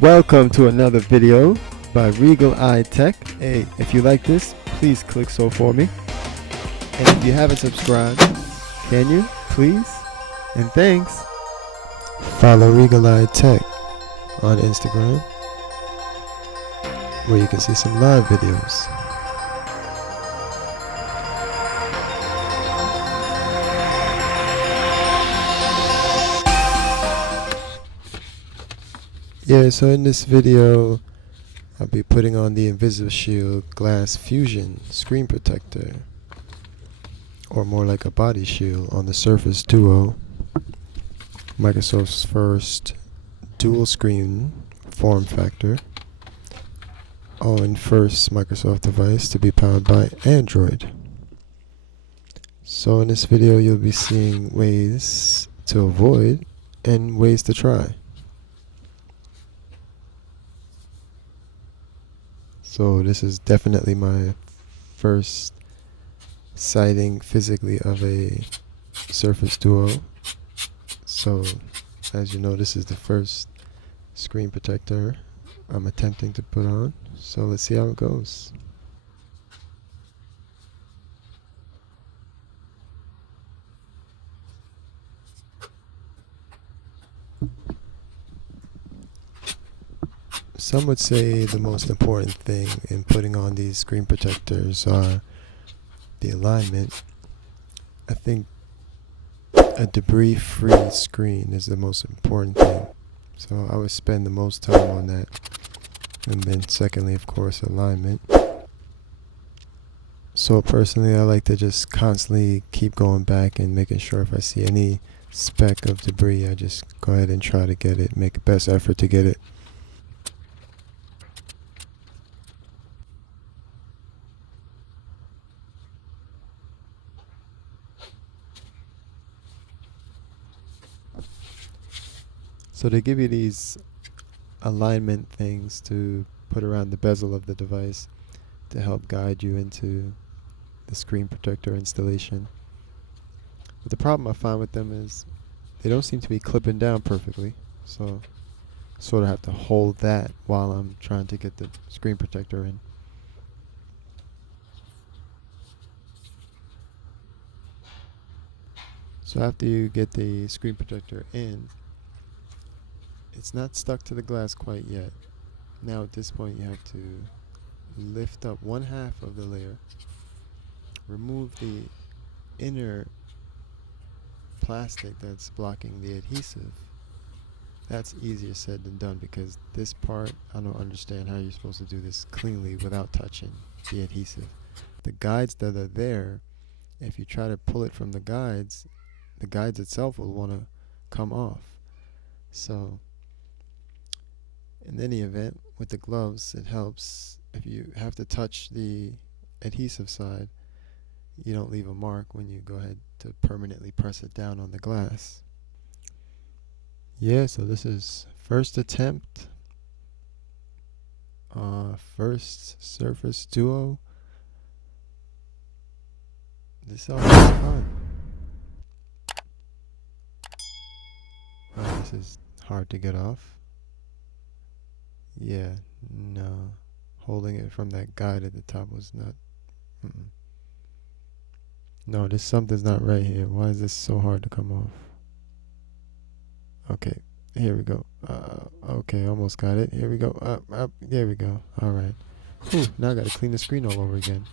Welcome to another video by Regal Eye Tech. Hey, if you like this, please click so for me. And if you haven't subscribed, can you please? And thanks. Follow Regal Eye Tech on Instagram, where you can see some live videos. Yeah, so in this video, I'll be putting on the Invisishield Glass Fusion screen protector, or more like a body shield, on the Surface Duo, Microsoft's first dual screen form factor, and first Microsoft device to be powered by Android. So in this video, you'll be seeing ways to avoid and ways to try. So this is definitely my first sighting physically of a Surface Duo. So as you know, this is the first screen protector I'm attempting to put on. So let's see how it goes. Some would say the most important thing in putting on these screen protectors are the alignment. I think a debris-free screen is the most important thing. So I would spend the most time on that. And then secondly, of course, alignment. So personally, I like to just constantly keep going back and making sure if I see any speck of debris, I just go ahead and try to get it, make the best effort to get it. So they give you these alignment things to put around the bezel of the device to help guide you into the screen protector installation. But the problem I find with them is they don't seem to be clipping down perfectly. So I sort of have to hold that while I'm trying to get the screen protector in. So after you get the screen protector in, it's not stuck to the glass quite yet. Now at this point you have to lift up one half of the layer, remove the inner plastic that's blocking the adhesive. That's easier said than done, because this part, I don't understand how you're supposed to do this cleanly without touching the adhesive. The guides that are there, if you try to pull it from the guides itself will want to come off. So in any event, with the gloves, it helps if you have to touch the adhesive side, you don't leave a mark when you go ahead to permanently press it down on the glass. Yeah, so this is first attempt, first Surface Duo. This all is fun. Oh, this is hard to get off. Yeah, no. Holding it from that guide at the top was not. No, there's something's not right here. Why is this so hard to come off? Okay, here we go. Okay, almost got it. Here we go. Up. There we go. All right. Whew, now I got to clean the screen all over again.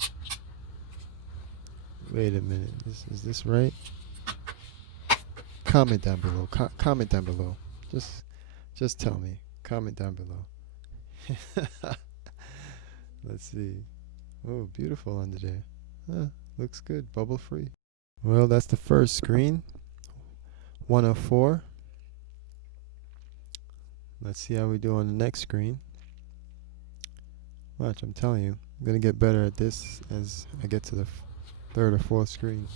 Wait a minute. Is this right? Comment down below. Comment down below. Just tell me. Comment down below. Let's see. Oh, beautiful under there. Huh, looks good. Bubble free. Well, that's the first screen. 1 of 4. Let's see how we do on the next screen. Watch, I'm telling you, I'm gonna get better at this as I get to the third or fourth screen.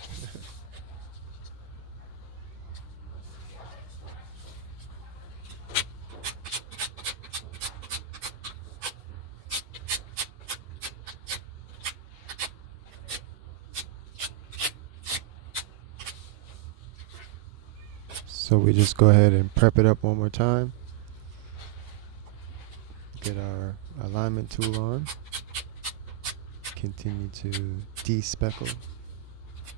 So we just go ahead and prep it up one more time. Get our alignment tool on. Continue to de-speckle.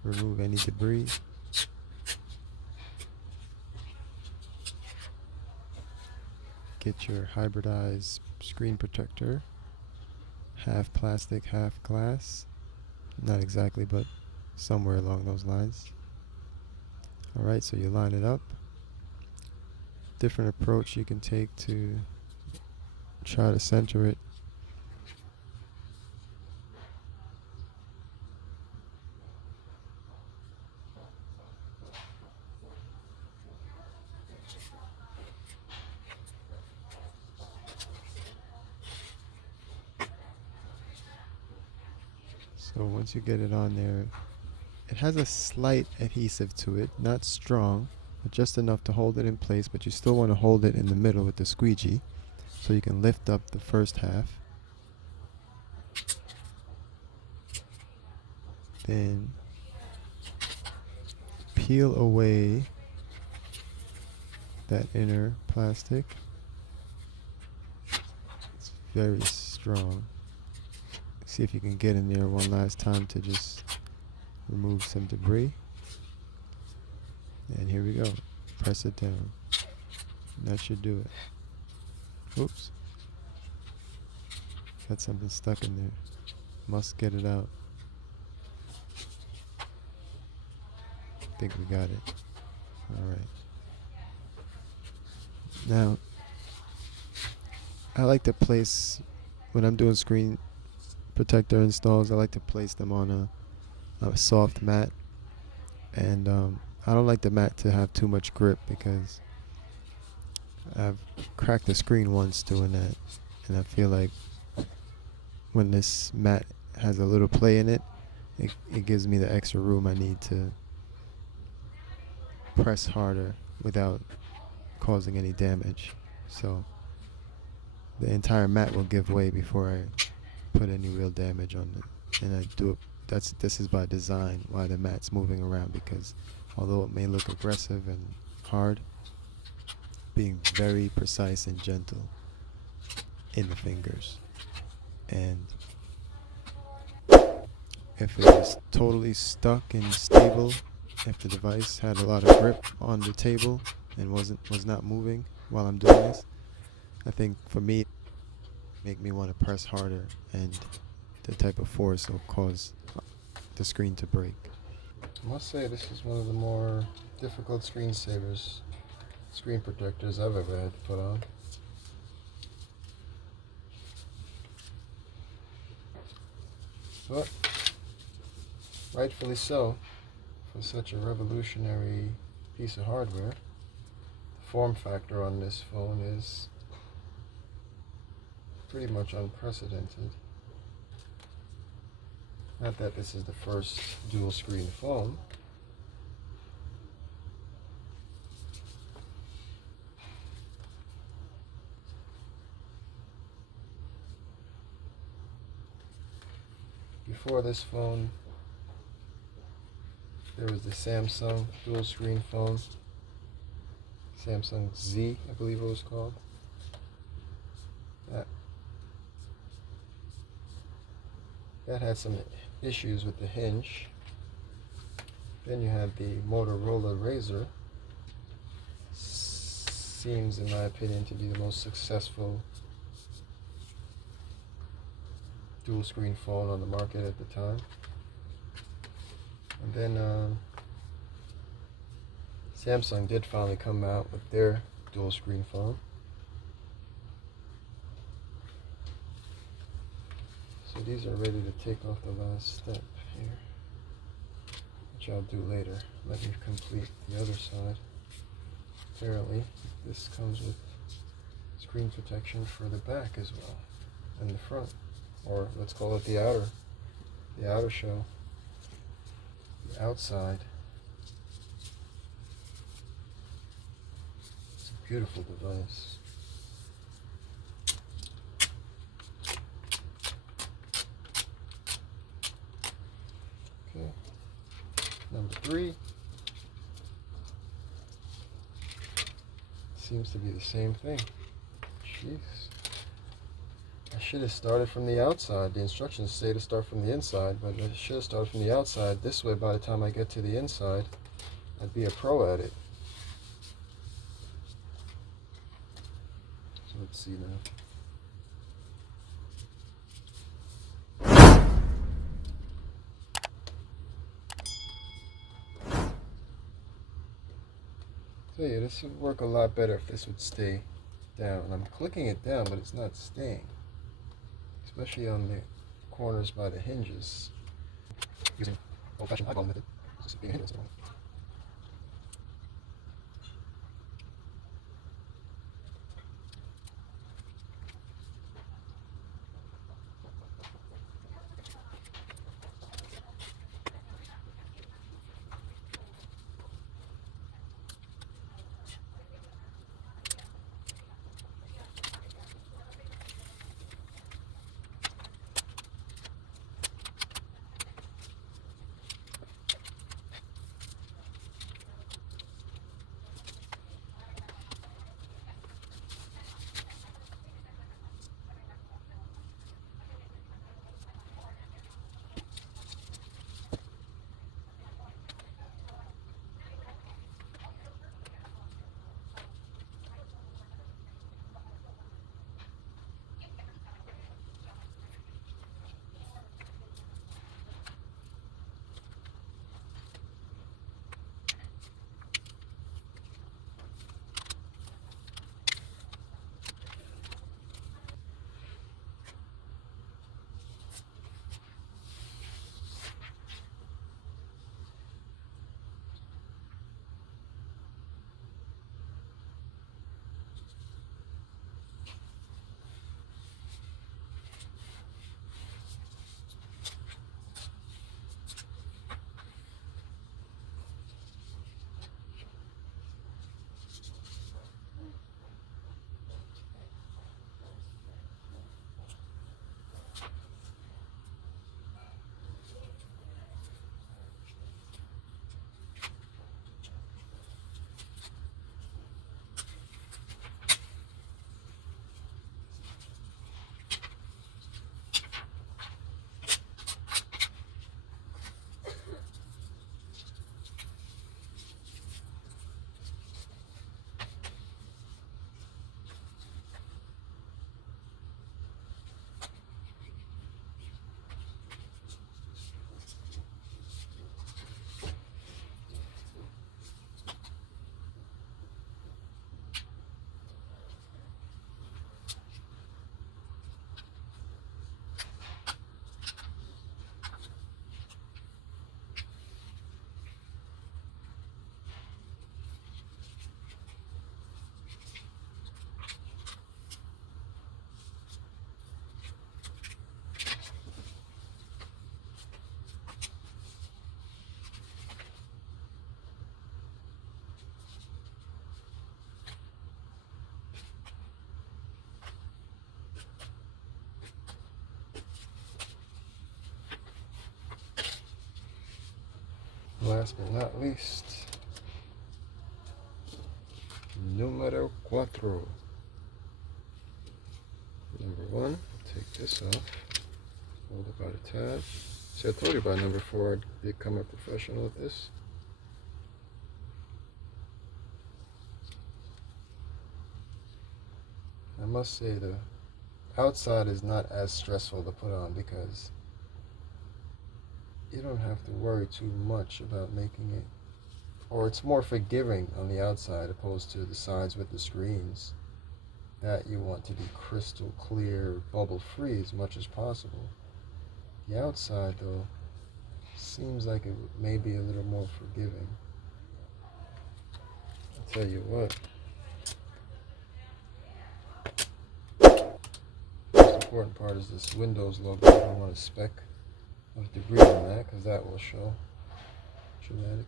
Remove any debris. Get your hybridized screen protector. Half plastic, half glass. Not exactly, but somewhere along those lines. Alright, so you line it up. Different approach you can take to try to center it. So once you get it on there, it has a slight adhesive to it, not strong, but just enough to hold it in place, but you still want to hold it in the middle with the squeegee so you can lift up the first half. Then peel away that inner plastic. It's very strong. See if you can get in there one last time to just remove some debris. And here we go. Press it down. That should do it. Oops. Got something stuck in there. Must get it out. I think we got it. Alright. Now, I like to place, when I'm doing screen protector installs, I like to place them on a soft mat. And I don't like the mat to have too much grip because I've cracked the screen once doing that. And I feel like when this mat has a little play in it, it gives me the extra room I need to press harder without causing any damage. So the entire mat will give way before I put any real damage on it. And I do it, this is by design why the mat's moving around, because although it may look aggressive and hard, being very precise and gentle in the fingers. And if it was totally stuck and stable, if the device had a lot of grip on the table and was not moving while I'm doing this, I think for me, make me want to press harder, and the type of force will cause the screen to break. I must say this is one of the more difficult screen protectors I've ever had to put on. But rightfully so, for such a revolutionary piece of hardware. The form factor on this phone is pretty much unprecedented. Not that this is the first dual screen phone. Before this phone, there was the Samsung dual screen phone, Samsung Z, I believe it was called. That had some issues with the hinge. Then you had the Motorola Razr. Seems, in my opinion, to be the most successful dual screen phone on the market at the time. And then Samsung did finally come out with their dual screen phone. So these are ready to take off the last step here, which I'll do later. Let me complete the other side. Apparently, this comes with screen protection for the back as well, and the front, or let's call it the outer shell, the outside. It's a beautiful device. Okay, number 3 seems to be the same thing. Jeez. should have started from the outside. The instructions say to start from the inside, but I should have started from the outside. This way, by the time I get to the inside, I'd be a pro at it. So let's see now. So yeah, this would work a lot better if this would stay down. I'm clicking it down, but it's not staying. Especially on the corners by the hinges. Using old-fashioned eyeball method. This is being a hindrance at the moment. Last but not least, numero cuatro. Number one, take this off, hold it by the tab. See, I told you about number four, I did come a professional at this. I must say the outside is not as stressful to put on because you don't have to worry too much about making it, or it's more forgiving on the outside opposed to the sides with the screens that you want to be crystal clear, bubble free as much as possible. The outside though seems like it may be a little more forgiving. I'll tell you what, the most important part is this Windows logo. I don't want a speck of debris on that because that will show dramatically.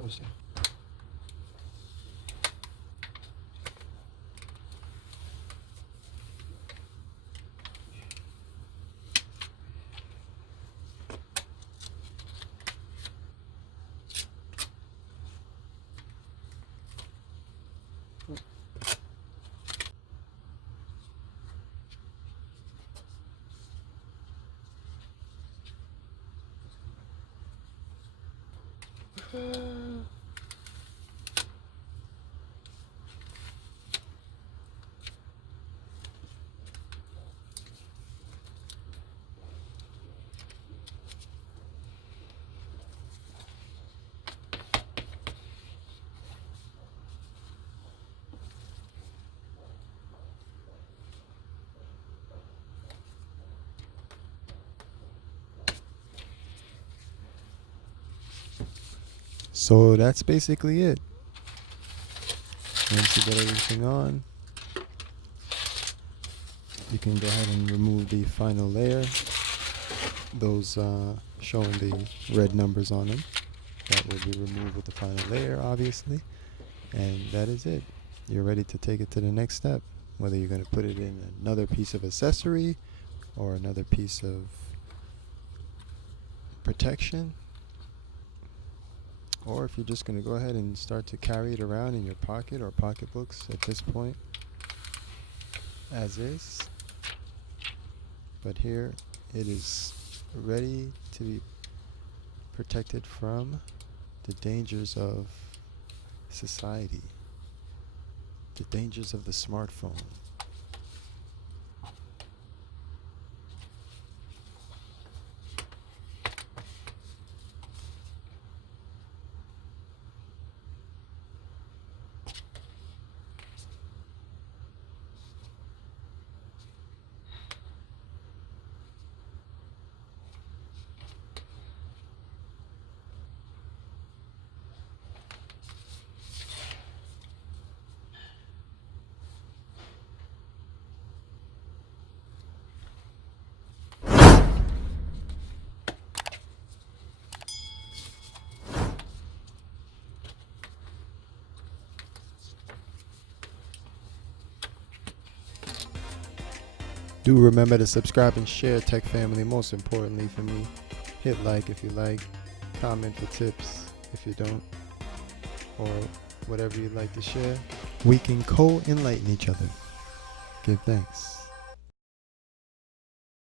Understand. So that's basically it. Once you get everything on, you can go ahead and remove the final layer. Those showing the red numbers on them. That will be removed with the final layer, obviously. And that is it. You're ready to take it to the next step. Whether you're going to put it in another piece of accessory or another piece of protection, or if you're just going to go ahead and start to carry it around in your pocket or pocketbooks at this point, as is. But here it is ready to be protected from the dangers of society, the dangers of the smartphone. Do remember to subscribe and share, Tech Family. Most importantly for me, hit like if you like, comment for tips if you don't, or whatever you'd like to share. We can co-enlighten each other. Give thanks.